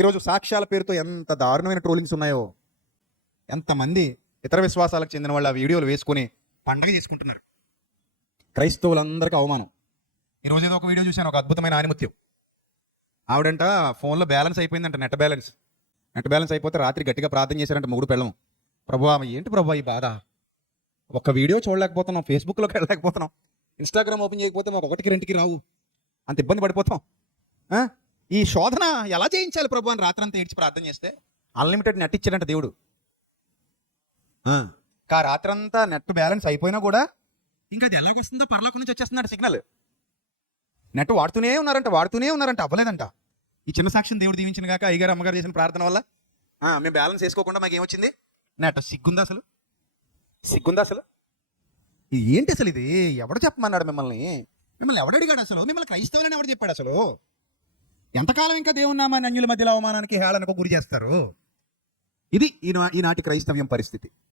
ఈరోజు సాక్ష్యాల పేరుతో ఎంత దారుణమైన ట్రోలింగ్స్ ఉన్నాయో, ఎంతమంది ఇతర విశ్వాసాలకు చెందిన వాళ్ళు ఆ వీడియోలు వేసుకొని పండగ చేసుకుంటున్నారు. క్రైస్తవులందరికీ అవమానం. ఈరోజు ఏదో ఒక వీడియో చూశాను, ఒక అద్భుతమైన ఆనిముత్యం. ఆవిడంట ఫోన్లో బ్యాలెన్స్ అయిపోయిందంట, నెట్ బ్యాలెన్స్ అయిపోతే రాత్రి గట్టిగా ప్రార్థన చేశారంట మొగుడు పెళ్ళం. ప్రభువా, ఏంటి ప్రభువా ఈ బాధ, ఒక్క వీడియో చూడలేకపోతున్నాం, ఫేస్బుక్లోకి వెళ్ళలేకపోతున్నాం, ఇన్స్టాగ్రామ్ ఓపెన్ చేయకపోతే మాకు ఒకటికి రెండుకి రావు, అంత ఇబ్బంది పడిపోతాం. ఈ శోధన ఎలా చేయించాలి ప్రభు అని రాత్రి అంతా ఏడ్చి ప్రార్థన చేస్తే అన్లిమిటెడ్ నెట్ ఇచ్చాడంట దేవుడు. రాత్రి అంతా నెట్ బ్యాలెన్స్ అయిపోయినా కూడా ఇంకా అది ఎలాగొస్తుందో పర్లోకం నుంచి వచ్చేస్తున్నాడు సిగ్నల్. నెట్ వాడుతూనే ఉన్నారంట, అవ్వలేదంట. ఈ చిన్న సాక్ష్యం దేవుడు దీవించిన కాక అయ్యగారు అమ్మగారు చేసిన ప్రార్థన వల్ల మేము బ్యాలెన్స్ వేసుకోకుండా మాకు ఏమొచ్చింది, నెట్. సిగ్గుందా అసలు? ఏంటి అసలు ఇది? ఎవడు చెప్పమన్నాడు మిమ్మల్ని ఎవడు అడిగాడు అసలు? మిమ్మల్ని క్రైస్తవులని ఎవడు చెప్పాడు అసలు? ఎంతకాలం ఇంకా దేవుని నామాన్ని అన్యుల మధ్యలో అవమానానికి హేళనకు గురి చేస్తారు? ఇది ఈనాటి క్రైస్తవ్యం పరిస్థితి.